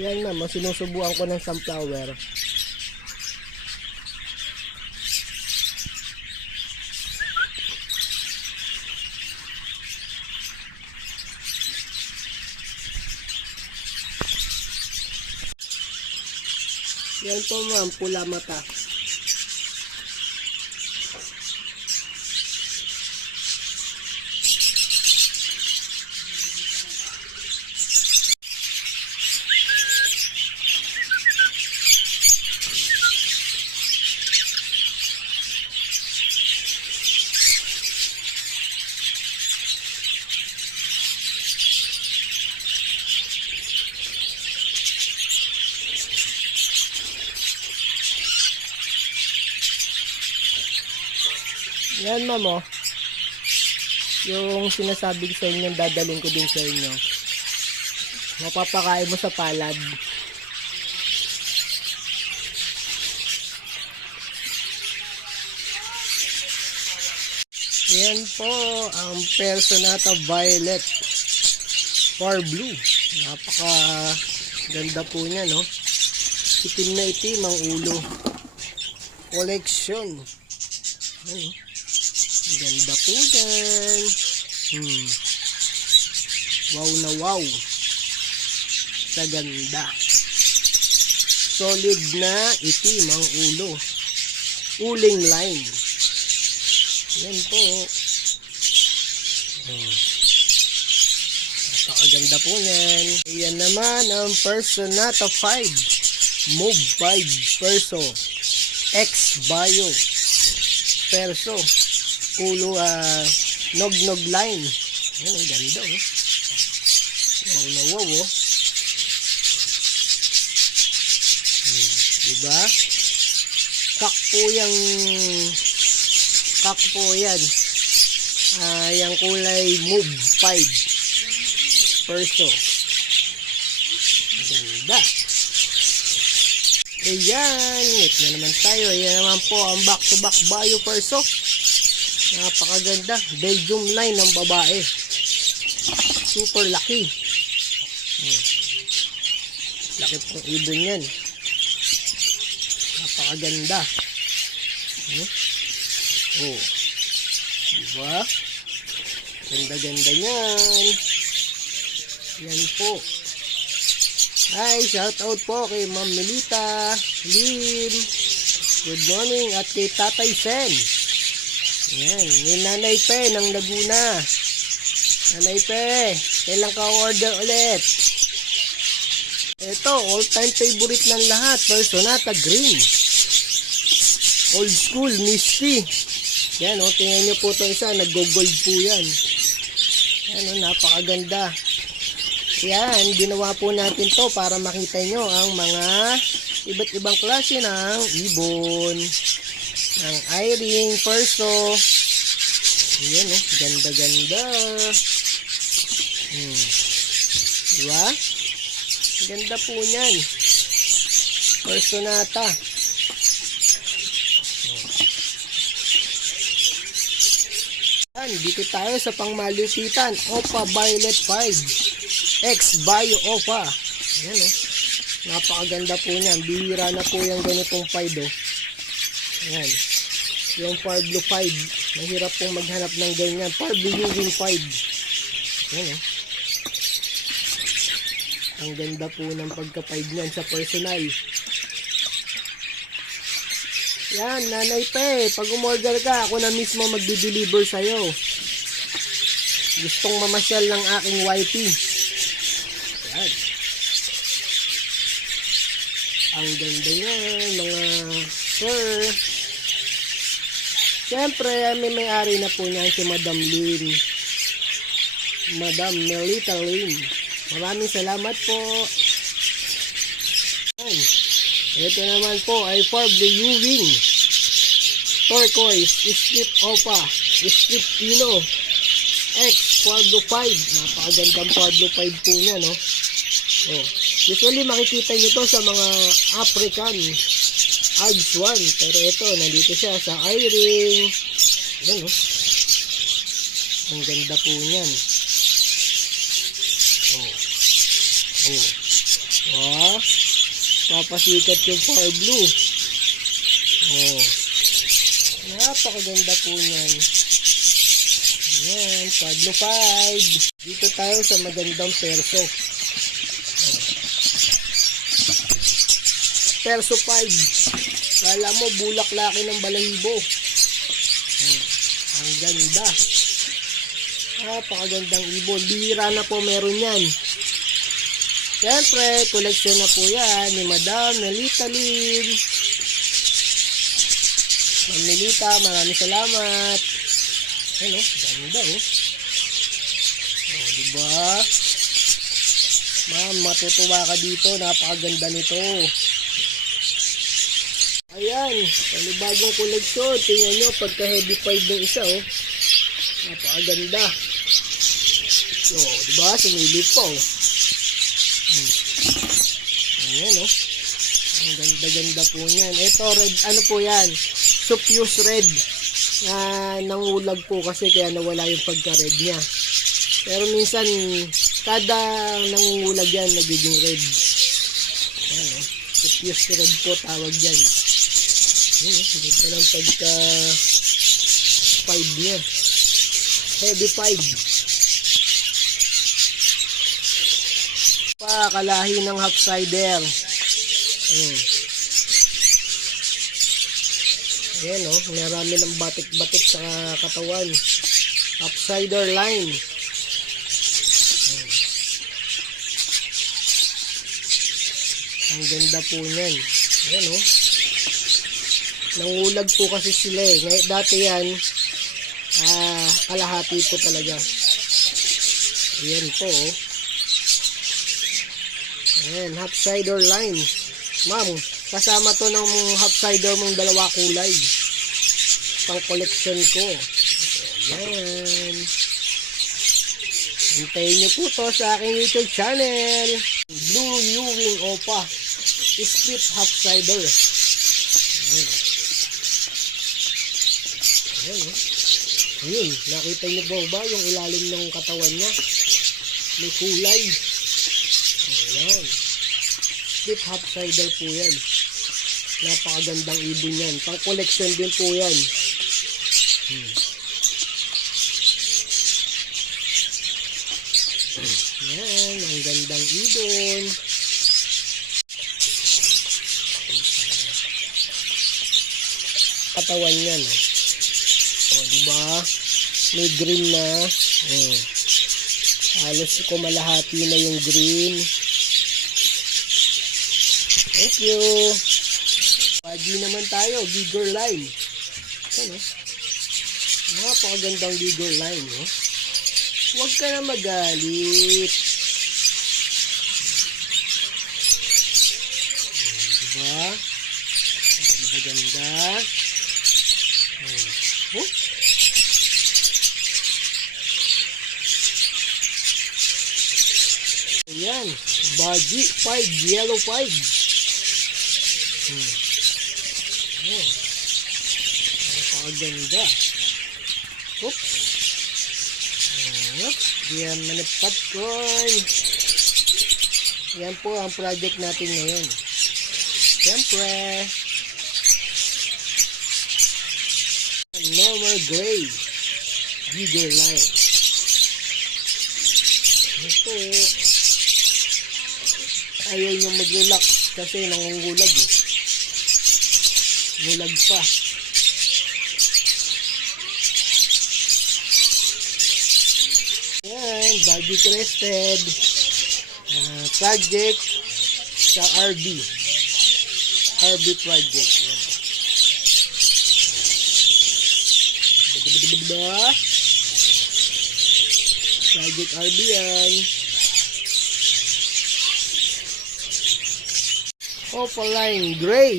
Yan ma'am, sinusubuan ko ng sunflower. Yan po ma'am, pula mata. Ma'am oh. Yung sinasabi ko sa inyo, dadaling ko din sa inyo. Mapapakain mo sa palad. Yan po ang Personata Violet for Blue. Napaka ganda po niya, no? Itim na itim ang ulo. Collection. Ano? Ganda po dyan. Hmm. Wow na wow. Sa ganda. Solid na itim ang ulo. Uling line. Yan po. Hmm. Napakaganda po. Yan naman ang Personata 5. Move 5 Perso. X Bio. Perso. Ulo ah nog-nog line. Yan ang ganda oh. Wow na wow oh. Hmm, diba? Kak po yung kak po yan. Ah, yung kulay move 5 perso. Ganda. Ayan, wait na naman tayo. Ayan naman po ang back-to-back bio perso. Napakaganda. Belgium line ng babae. Super laki. Hmm. Laki pong ibon yan. Napakaganda. Hmm? Oh. Diba? Ganda-ganda niyan. Yan po. Hi, shout out po kay Ma'am Melita, Lim. Good morning at kay Tatay Sen. Yan, ni Nanay Pe ng Laguna. Nanay Pe, kailan ka order ulit? Ito, all-time favorite ng lahat, Personata Green. Old school, Misty. Yan, oh, tingnan nyo po ito isa, nag-gold po yan. Yan, oh, napakaganda. Yan, ginawa po natin to para makita nyo ang mga iba't ibang klase ng ibon, ng eye-ring, perso. Ayan, oh, ganda-ganda. Hmm. Diba? Ganda po niyan. Personata. Yan, dito tayo sa pangmalutitan. Opa Violet 5. X Bio Opa. Ayan oh. Napakaganda po niyan. Bihira na po yung ganitong 5 oh. Ayan. Yung Parblo 5. Mahirap pong maghanap ng ganyan. Parblo Ewing 5. Ayan oh. Ang ganda po ng pagka-5 niyan sa personal. Yan, Nanay Pe, pag umorder ka, ako na mismo magdi-deliver sa'yo. Gustong mamasyal ng aking wifey. Yan. Ang ganda niyan, mga sir. Siyempre, may may-ari na po niyan si Madam Lynn. Madam Melita Lynn. Maraming salamat po. Yan. Ito naman po ay Farbly U-Wing. Turquoise, Strip Opa, Strip Pino, X, Pablo 5. Napakagandang Pablo 5 po niya, no? Oh. Usually makikita nyo to sa mga African Alps 1. Pero ito, nandito siya sa. Ayan, oh. Ang ganda po niyan. Oh. Oh. Wow. Papasikat yung far blue. Oh. Napakaganda po niyan. Ayan, Pablo 5. Dito tayo sa magandang perso. Oh. Perso 5. Kala mo, bulak-laki ng balahibo. Oh. Ang ganda. Napakagandang ibon. Bihira na po meron yan. Siyempre, koleksyon na po yan ni Madam Melita Lim. Ma'am Melita, maraming salamat. Ano, ganda oh. Oh, diba? Ma'am, matutuwa ka dito. Napakaganda nito. Ayan, panibagong koleksyon. Tingnan nyo, pagka heavy 5 ng isa oh. Napakaganda. Oh, diba? Sumilip pa oh. Hmm. Ayan oh. Ang ganda-ganda po niyan. Ito, red, ano po yan? Suffuse red. Na nangulag po kasi kaya nawala yung pagka-red niya. Pero minsan, kada nangungulag yan, nagiging red. Ayan oh. Suffuse red po tawag yan. Oh. Dito lang pagka 5 niya. Heavy 5. pa kalahi ng half cider. Hmm. Ayan o, oh, marami ng batik-batik sa katawan. Cider line. Hmm. Ang ganda po niyan. Ayan o. Oh. Nangulag po kasi sila eh. Ngay- Dati yan, ah, kalahati po talaga. Ayan po oh. Ayan, half cider line. Ma'am, kasama to ng half cider mong dalawa kulay. Pang collection ko. Ayan. Hintayin niyo po to sa aking YouTube channel. Blue Ewing Opa. Split half cider. Ayan, oh. Ayun, nakita niyo ba ba yung ilalim ng katawan niya? May kulay. Ayan. Split half cider po yan. Napakagandang ibon yan. Pang collection din po yan. Hmm. Yan, ang gandang ibon. Katawan niya, no? O, di ba? May green na. Oh. Halos kumalahati na yung green. Thank you. Pagi naman tayo, Gigger Line. Ano? Napakagandang Gigger Line, no? Huwag ka na magalit. Diba? Ganda-ganda. Oh. Ayan, Baji 5, yellow 5. Hmm. Oh. Napakaganda. Oop. Oop. Yan, manipat coin. Yan po ang project natin ngayon. Siyempre, normal gray. Bigger line. Ito, ayaw nyo mag-relax kasi nangungulag eh. Ngulag pa. Yan, baggy crested. Ah, project sa RB. RB project. Yan. Project RB yan. Opaline Gray.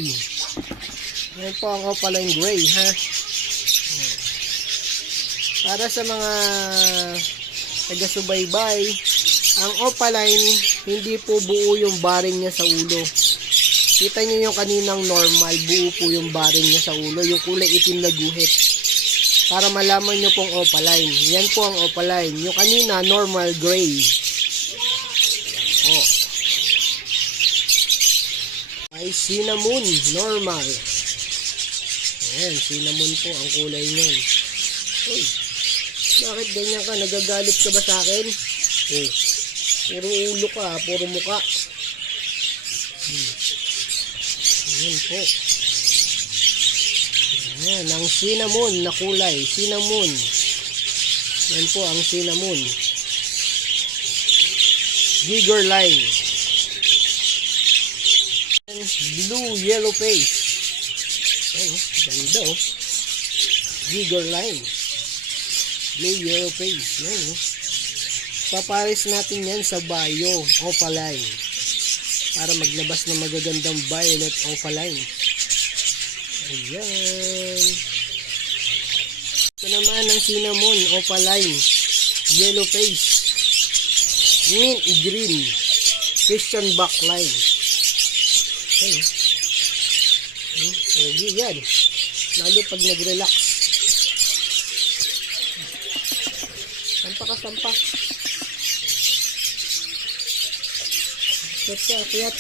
Yan po ang Opaline Gray, ha? Para sa mga taga-subaybay, ang Opaline, hindi po buo yung baring niya sa ulo. Kita niyo yung kaninang normal, buo po yung baring niya sa ulo, yung kulay itim na guhit. Para malaman niyo pong Opaline. Yan po ang Opaline. Yung kanina, normal gray. Po. Ay cinnamon normal. Ayan, cinnamon po ang kulay niyan. Uy, bakit ganyan ka? Nagagalit ka ba sa akin? Oh, puro ulo ka, puro muka. Hmm. Ayan po. Ayan, ang cinnamon na kulay. Cinnamon. Yan po ang cinnamon. Giger line. Blue yellow face. Oh, ganda oh. Giger line. Blue yellow face. Yan oh. Papares natin yan sa bio opaline para maglabas ng magagandang violet opaline. Ayan. Ito naman ang cinnamon opaline yellow face mint green Christian backline. Oh. Hmm, pogi yan. Lalo pag nag-relax. Sampa ka, sampa. Akyat ka, akyat.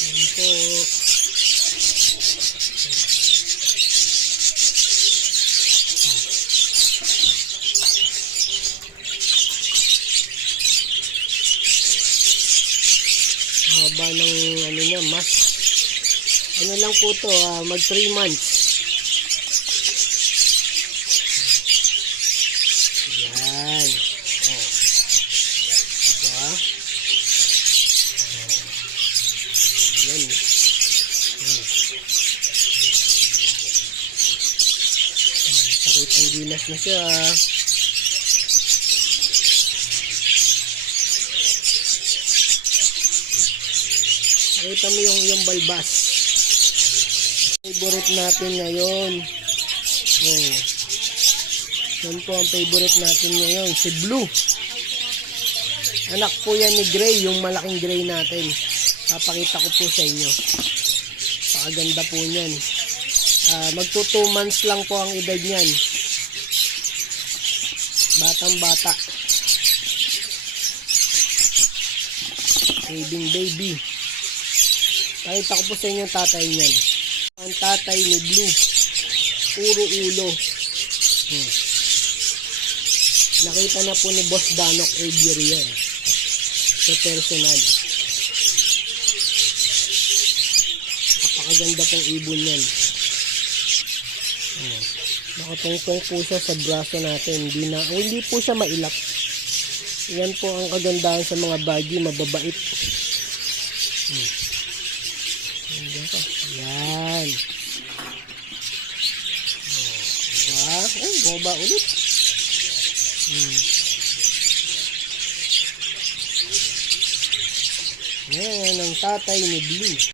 Ayan po. haba ng ano niya, mas ano lang po to, ah, mag 3 months. Yan. Oh. Diba? Oh. Yan. Hmm. Sakit ang gilas na siya. ah. Nakita mo yung, yung balbas. Favorite natin ngayon. Oh. Yan po ang favorite natin ngayon. Si Blue. Anak po yan ni Gray, yung malaking Gray natin. Papakita ko po sa inyo. Pakaganda po niyan. Ah, magto 2 months lang po ang edad niyan. Batang bata. Babying baby. Pakita ko po sa inyo tatay niyan. Ang tatay ni Blue. Puro ulo. Hmm. Nakita na po ni Boss Danok Aviary yan. Sa personal. Napakaganda pong ibon yan. Hmm. Nakatungtong po siya sa braso natin. Hindi, na, oh, hindi po siya mailap. Yan po ang kagandahan sa mga baggy, mababait. Hmm. Yan ka. Yan. Oh, diba? Ay, bumaba ulit. Hmm. Yan ang tatay ni Blue.